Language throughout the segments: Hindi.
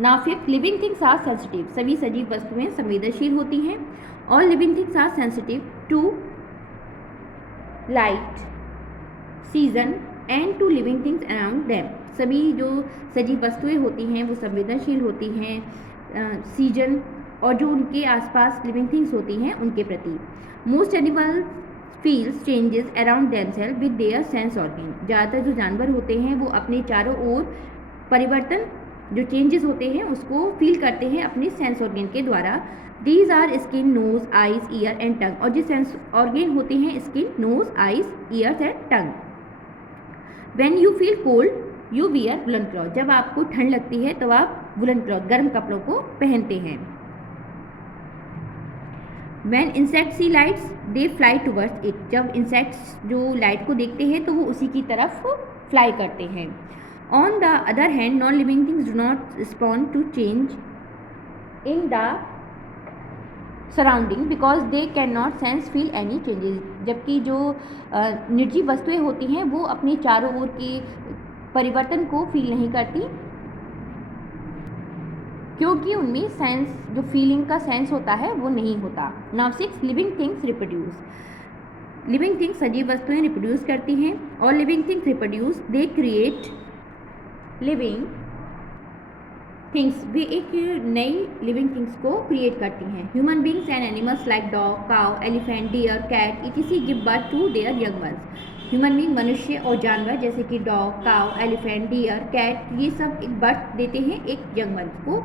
Now fifth, living things are sensitive, सभी सजीव वस्तुएं संवेदनशील होती हैं। All living things are sensitive to light, season and to living things around them, सभी जो सजीव वस्तुएं होती हैं वो संवेदनशील होती हैं सीजन और जो उनके आसपास लिविंग थिंग्स होती हैं उनके प्रति। Most animals feels changes around themselves with their sense organ, ज़्यादातर जो जानवर होते हैं वो अपने चारों ओर परिवर्तन, जो चेंजेस होते हैं उसको फील करते हैं अपने सेंस ऑर्गन के द्वारा। These are skin, nose, eyes, ear and tongue, और जो सेंस ऑर्गन होते हैं skin, nose, eyes, ears and tongue. When you feel cold, you wear woolen cloth, जब आपको ठंड लगती है तो आप वुलन क्लॉथ, गर्म कपड़ों को पहनते हैं। When insects see lights, they fly towards it, जब इंसेक्ट्स जो लाइट को देखते हैं तो वो उसी की तरफ फ्लाई करते हैं। On the other hand, non-living things do not respond to change in the surrounding because they can not sense feel any changes, जबकि जो निर्जीव वस्तुएं होती हैं वो अपने चारों ओर के परिवर्तन को फील नहीं करती, क्योंकि उनमें सेंस, जो फीलिंग का सेंस होता है वो नहीं होता। Now six, living things reproduce, living things सजीव वस्तुएं रिप्रोड्यूस करती हैं। और living things reproduce, they create living things, वे एक नई लिविंग थिंग्स को क्रिएट करती हैं। Human beings and animals like dog, cow, elephant, deer, cat etc give birth to their young ones, human being मनुष्य और जानवर जैसे कि dog, cow, elephant, deer, cat, ये सब एक बर्थ देते हैं एक यंग वंस को।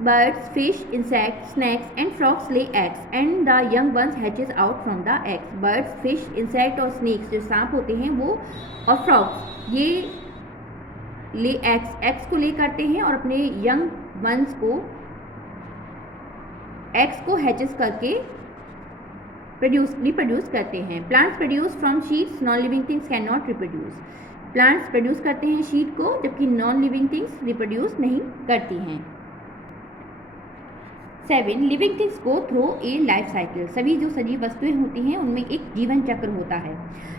Birds, fish, insect, snacks and frogs lay eggs and the young ones hatches out from the eggs, birds, fish, insect और स्नैक्स जो सांप होते हैं वो, और फ्रॉग्स, ये ले एग्स को ले करते हैं और अपने यंग वंस को, एग्स को हैचेस करके रिप्रोड्यूस करते हैं। Plants produce from sheets, non living things can not reproduce, plants produce करते हैं शीट को जबकि नॉन लिविंग थिंग्स रिप्रोड्यूस नहीं करती हैं। 7, living things go through a life cycle, सभी जो सजीव वस्तुएं होती हैं उनमें एक जीवन चक्र होता है।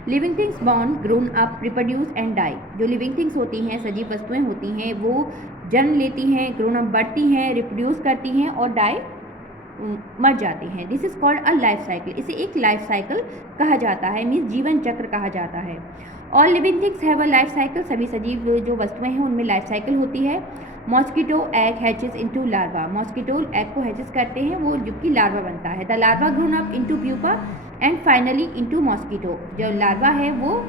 Living things born, grown up, reproduce and die, जो लिविंग थिंग्स होती हैं सजीव वस्तुएं होती हैं वो जन्म लेती हैं, ग्रोन अप बढ़ती हैं, रिप्रोड्यूस करती हैं और डाई मर जाती हैं। This is called a life cycle, इसे एक लाइफ साइकिल कहा जाता है, मीन्स जीवन चक्र कहा जाता है। All living things have a life cycle, सभी सजीव जो वस्तुएं हैं उनमें लाइफ साइकिल होती है। Mosquito egg hatches into larva, mosquito egg को हैचेस करते हैं वो जो कि लार्वा बनता है। The larva grown up into pupa and finally into mosquito, जो लार्वा है वो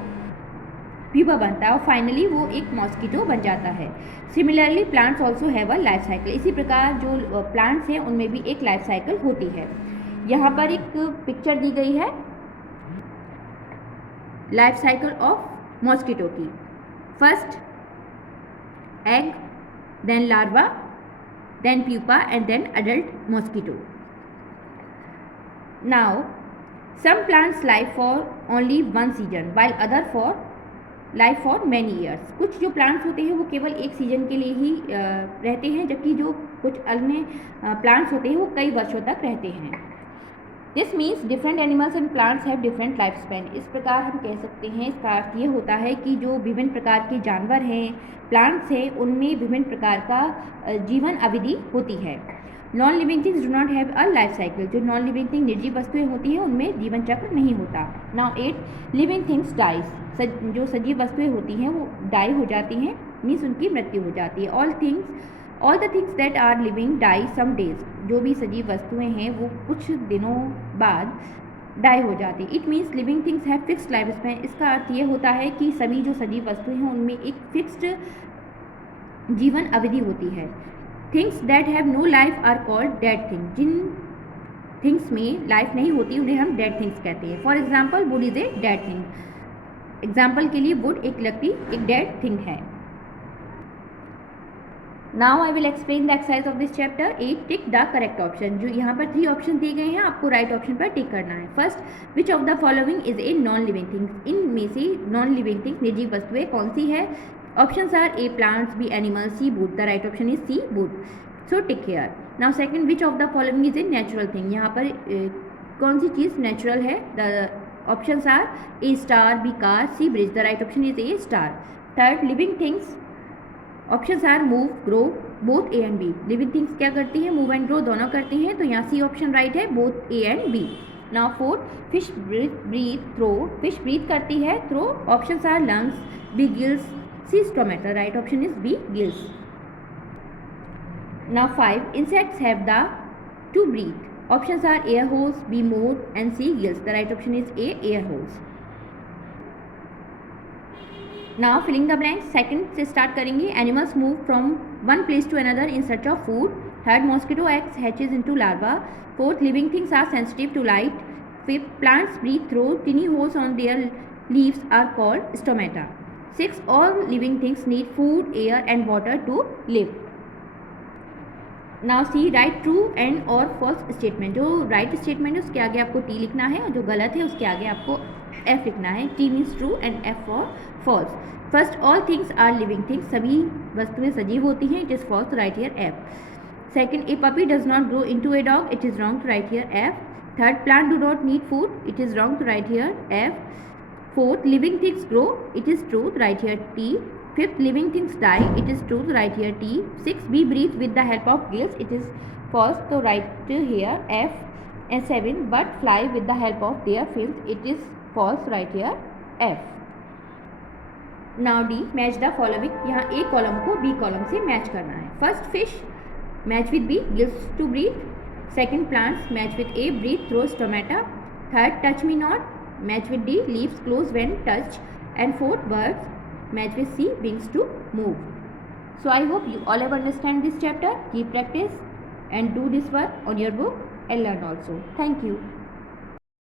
प्यूपा बनता है और फाइनली वो एक मॉस्किटो बन जाता है। Similarly plants also have a life cycle, इसी प्रकार जो प्लांट्स हैं उनमें भी एक लाइफ साइकिल होती है। यहाँ पर एक पिक्चर दी गई है लाइफ साइकिल ऑफ मॉस्किटो की। First egg, then larva, then pupa and then adult mosquito. Now some plants live for only one season while other live for many years, कुछ जो प्लांट्स होते हैं वो केवल एक सीजन के लिए ही रहते हैं जबकि जो कुछ अन्य प्लांट्स होते हैं वो कई वर्षों तक रहते हैं। This means different animals and plants have different life span, इस प्रकार हम कह सकते हैं, इसका अर्थ ये होता है कि जो विभिन्न प्रकार के जानवर हैं, प्लांट्स हैं, उनमें विभिन्न प्रकार का जीवन अवधि होती है। Non living things do not have a life cycle, जो नॉन लिविंग थिंग निर्जीव वस्तुएं होती हैं उनमें जीवन चक्र नहीं होता। नाउ 8, लिविंग थिंग्स डाइज, जो सजीव वस्तुएं होती हैं वो डाई हो जाती हैं, मीन्स उनकी मृत्यु हो जाती है। All the things that are living die some days, जो भी सजीव वस्तुएं हैं वो कुछ दिनों बाद डाई हो जाती है। It means living things have fixed life span, इसका अर्थ ये होता है कि सभी जो सजीव वस्तुएं हैं उनमें एक फिक्स्ड जीवन अवधि होती है। Things that have no life are called dead thing, जिन थिंग्स में लाइफ नहीं होती उन्हें हम डेड थिंग्स कहते हैं। For example wood is a dead thing, example के लिए वुड एक लकड़ी एक डेड थिंग है। Now I will explain the exercise of this chapter. 8, tick the correct option, जो यहाँ पर 3 ऑप्शन दिए गए हैं, आपको राइट ऑप्शन पर टिक करना है। First, which of the following is a non living things, इनमें से नॉन लिविंग थिंग्स निर्जीव वस्तुएं कौन सी है? Options are A plants, B animals, C wood, the right option is C wood, so tick here. Now second, which of the following is a natural thing, यहाँ पर कौन सी चीज़ नेचुरल है? The options are A star, B car, C bridge, the right option is A star. Third, living things, options are move, grow, both A and B. Living things क्या करती हैं, मूव एंड ग्रो दोनों करती हैं, तो यहाँ सी ऑप्शन राइट है, both A and B. Now fourth, fish breathe through, fish breathe करती है through, options are lungs, B gills, C stomata, right option is B gills. Now 5, insects have the to breathe. Options are air holes, B mouth and C gills. The right option is A, air holes. Now filling the blanks, second से start करेंगे। Animals move from one place to another in search of food. Third, mosquito eggs hatches into larva. Fourth, living things are sensitive to light. Fifth, plants breathe through tiny holes on their leaves are called stomata. Sixth, all living things need food, air and water to live. Now see, right true and और फॉल्स स्टेटमेंट। जो राइट स्टेटमेंट है उसके आगे आपको टी लिखना है और जो गलत है उसके आगे आपको एफ लिखना है। T means true and F for false. First, all things are living things, सभी वस्तुएं सजीव होती हैं, it is false, write here F. Second, a puppy does not grow into a dog, it is wrong, to write here F. Third, plant do not need food, it is wrong, to write here F. Fourth, living things grow, it is true, to write here T. Fifth, living things die, it is true, to write here T. Sixth, we breathe with the help of gills, it is false, to write here F. And 7, birds fly with the help of their fins, it is false, to write here F. Now D, match the following. यहाँ A कॉलम को B कॉलम से मैच करना है। First, fish match with B, gills to breathe. Second, plants match with A, breathe through stomata. Third, touch me not match with D, leaves close when touched. And fourth, birds match with C, wings to move. So I hope you all have understand this chapter. Keep practice and do this work on your book and learn also. Thank you.